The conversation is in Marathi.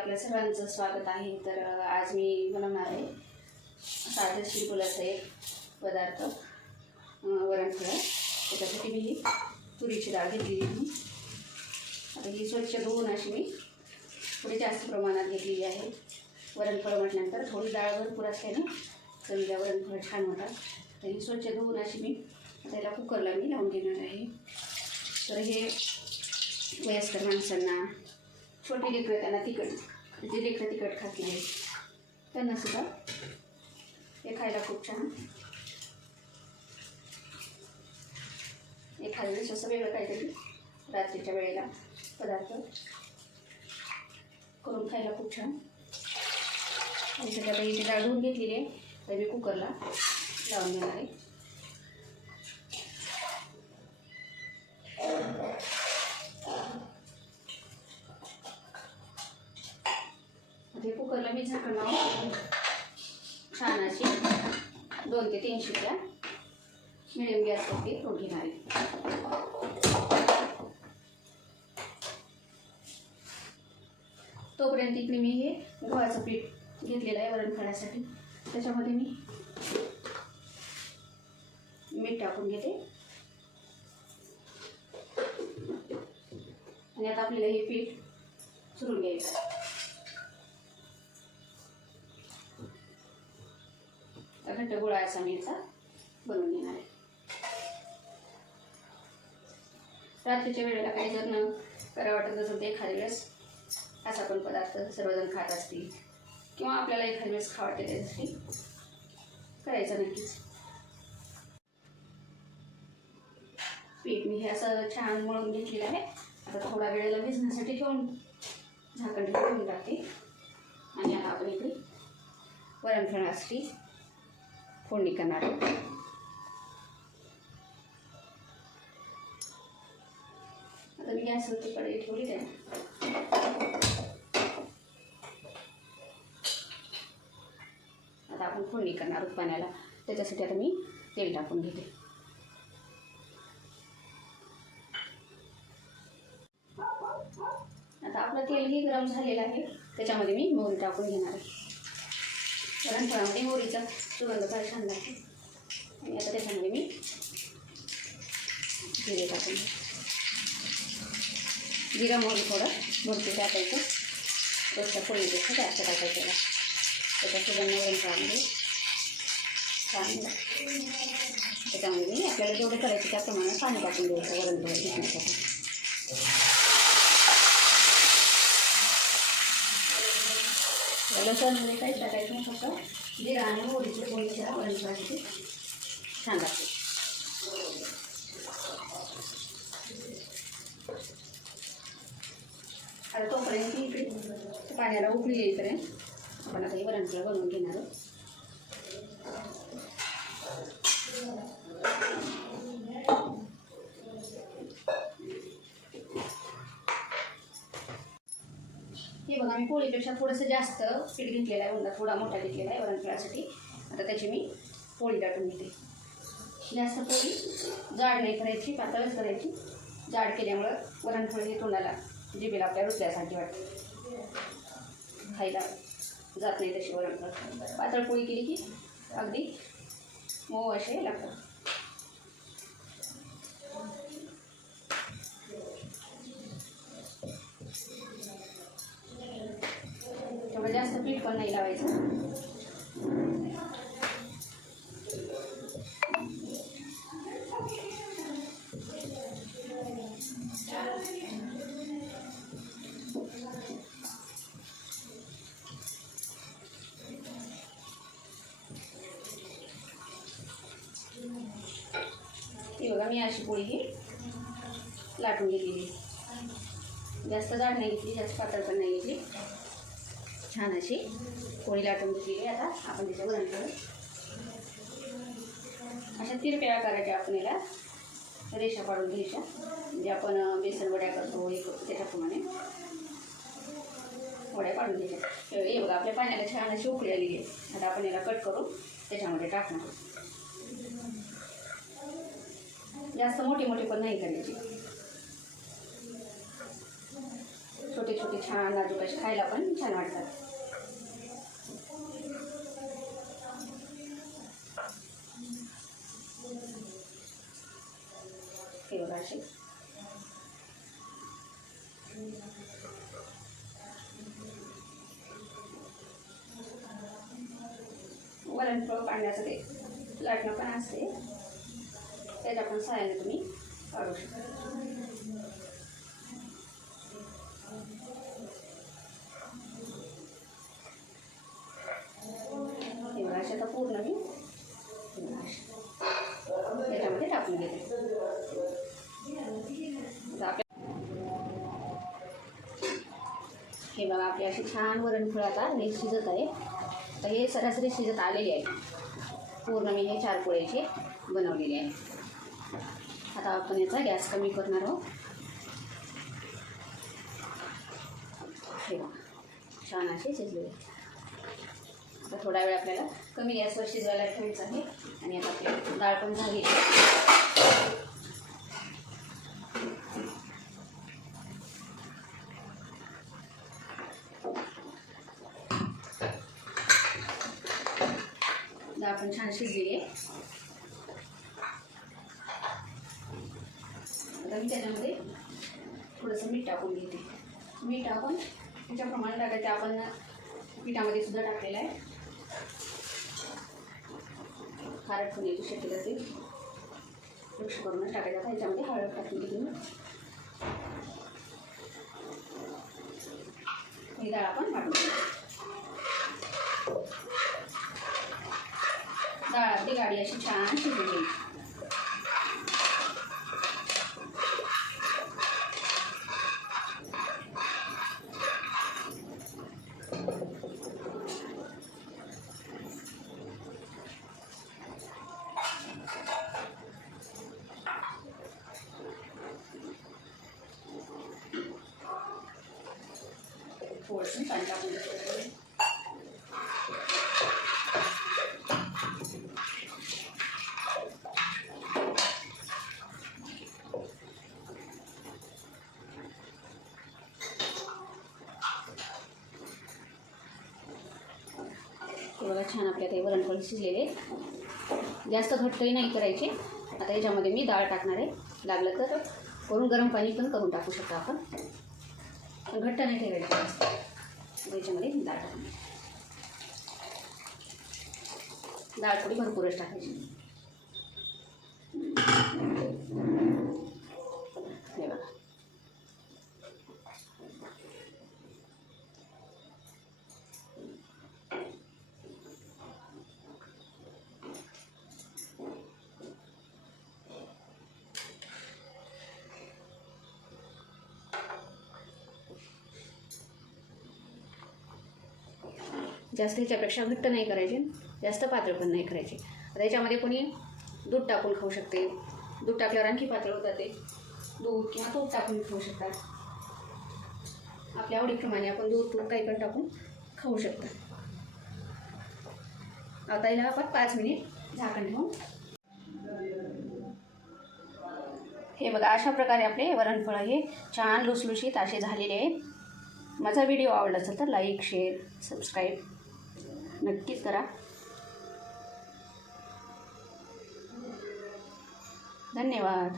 आपल्या सर्वांचं स्वागत आहे. तर आज मी बनवणार आहे साधं सिंपल असं एक पदार्थ, वरणफळ. त्याच्यासाठी मी तुरीची डाळ घेतलेली आहे. आता ही स्वच्छ धुवून अशी मी थोडी जास्त प्रमाणात घेतलेली आहे. वरणफळ म्हटल्यानंतर थोडी डाळ भरपूर असल्याने चवीला वरणफळ छान होतात. तर ही स्वच्छ धुवून अशी मी त्याला कुकरला मी लावून घेणार आहे. तर हे वयस्कर माणसांना, छोटी लेकरं, त्यांना तिखट, जे लेकरं तिखट खात नाही त्यांना सुद्धा हे खायला खूप छान. एखाद्या वेळेस असं वेगळं काहीतरी रात्रीच्या वेळेला पदार्थ करून खायला खूप छान. आणि सध्या आता इथे डाळ धुवून घेतलेली आहे, तर मी कुकरला लावून घेणार आहे. ते कुकरला मी झाकण लावून छान अशी 2 ते 3 शिट्ट्या मिडियम गॅसवरती करून घेणार आहे. तोपर्यंत इकडे मी हे गव्हाचं पीठ घेतलेलं आहे वरणफळासाठी. त्याच्यामध्ये मी मीठ टाकून घेते आणि आता आपल्याला हे पीठ चुरून घ्यायचं. घट्ट गोळा असा मी याचा बनवून घेणार आहे. रात्रीच्या वेळेला काही जर न करा वाटत नसेल तर एखाद्या वेळेस असा पण पदार्थ सर्वजण खात असतील किंवा आपल्याला एखाद्या वेळेस खावं वाटते त्यासाठी करायचं नक्कीच. पीठ मी हे असं छान मळून घेतलेलं आहे. आता थोडा वेळेला भिजण्यासाठी ठेवून झाकण ठेवून टाकते. आणि आता आपण इकडे वरणफळासाठी फोडणी करणार आहे. आता मी गॅसवरती कढई ठेवली आहे. आता आपण फोडणी करणार आहोत पाण्याला. त्याच्यासाठी आता मी तेल टाकून घेते. आता आपलं तेलही गरम झालेलं आहे. त्याच्यामध्ये मी मोहरी टाकून घेणार आहे. वरणफळामध्ये मोहरीचा सुगंध फार छान लागतो. आणि आता त्याच्यामध्ये मी जिरे टाकून, जिरा मोहरी थोडं भरपूर टाकायचं. रोजच्या फोडणीपेक्षा जास्त टाकायचं. त्याचा सुगंध वरणफळामध्ये छान लागतो. त्याच्यामध्ये मी आपल्याला जेवढे करायचे त्याप्रमाणे पाणी टाकून द्यायचं वरणफळ शिजण्यासाठी. लसूणमध्ये काहीच टाकायचं नाही, फक्त जिरा आणि मोहरीची फोडणी वरणफळासाठी छान लागते. आता तोपर्यंत इकडे पाण्याला उकळी येईपर्यंत आपण आता हे वरणफळ बनवून घेणार आहोत. हे बघा, मी पोळीपेक्षा थोडंसं जास्त पीठ घेतलेलं आहे. उंडा थोडा मोठा घेतलेला आहे वरणफळासाठी. आता त्याची मी पोळी लाटून घेते. जास्त पोळी जाड नाही करायची, पातळच करायची. जाड केल्यामुळं वरणफळ हे तोंडाला, जिभेला आपल्या रुचल्यासाठी वाटते, खायला जात नाही तशी वरणफळ. पातळ पोळी केली की अगदी मऊ असे लागतात. तेवढं जास्त पीठ पण नाही लावायचं. ही बघा, मी अशी पोळी ही लाटून घेतलेली. जास्त जाड नाही घेतली, जास्त पातळ पण नाही घेतली. छान अशी पोळी लाटून घेतलेली. आता आपण त्याच्या वरणफळ अशा तिरप्या करायच्या. आपण याला रेषा पाडून घ्यायच्या, म्हणजे आपण बेसन वड्या करतो हे करतो त्याच्याप्रमाणे वड्या पाडून घ्यायच्या. हे बघा, आपल्या पाण्याला छान अशी उकळी आलेली आहे. आता आपण याला कट करून त्याच्यामध्ये टाकणार. जास्त मोठी मोठी पण नाही करायची. छोटे छोटे छान नाजूक असे खायला पण छान वाटतात. हे बघा असे वरणफळ काढण्याचं ते लाटणं पण असते, त्याच्या पण सहाय्याने तुम्ही काढू शकता. हे बघा असे आता पूर्ण मी त्याच्यामध्ये टाकून घेते. हे बघा आपली अशी छान वरणफळ आता हे शिजत आहे. तर हे सरासरी शिजत आलेली आहे. पूर्ण मी हे 4 पोळ्याचे बनवलेले आहे. आता आपण याचा गॅस कमी करणार आहोत. हे बघा छान असे शिजले. आता थोडा वेळ आपल्याला कमी गॅसवर शिजवायला ठेवायचं आहे. आणि आता आपली डाळ पण झाली. डाळ पण छान शिजली आहे. आता मी त्याच्यामध्ये थोडंसं मीठ टाकून घेते. मीठ टाकून त्याच्या प्रमाणे टाकायचं. आपण पिठामध्ये सुद्धा टाकलेलं आहे. खारट होण्याची शक्यता ते लक्ष करूनच टाकायचं. आता ह्याच्यामध्ये हळद टाकून घेते. ही डाळ आपण टाकून डाळ आपली गाडी अशी छान शिजली. थोडंसं पाणी टाकून द्यायचं. हे बघा छान आपल्या ते वरणफळ शिजलेले. जास्त घट्टही नाही करायचे. आता याच्यामध्ये मी डाळ टाकणार आहे. लागलं तर वरून गरम पाणी पण करून टाकू शकता आपण, पण घट्ट नाही ठेवायचं. याच्यामध्ये डाळ टाकणार. डाळ थोडी भरपूरच टाकायची. हे बघा जास्त ह्याच्यापेक्षा घट्ट नाही करायचे, जास्त पातळ पण नाही करायचे. आता याच्यामध्ये कोणी दूध टाकून खाऊ शकते. दूध टाकल्यावर आणखी पातळ होतात ते. दूध किंवा तूप टाकून खाऊ शकतात. आपल्या आवडीप्रमाणे आपण दूध तूप काही पण टाकून खाऊ शकता. आता याला आपण 5 मिनिट झाकण ठेवून. हे बघा अशा प्रकारे आपले वरणफळ हे छान लुसलुशीत असे झालेले आहे. माझा व्हिडिओ आवडला असेल तर लाईक, शेअर, सबस्क्राईब नक्कीच करा. धन्यवाद.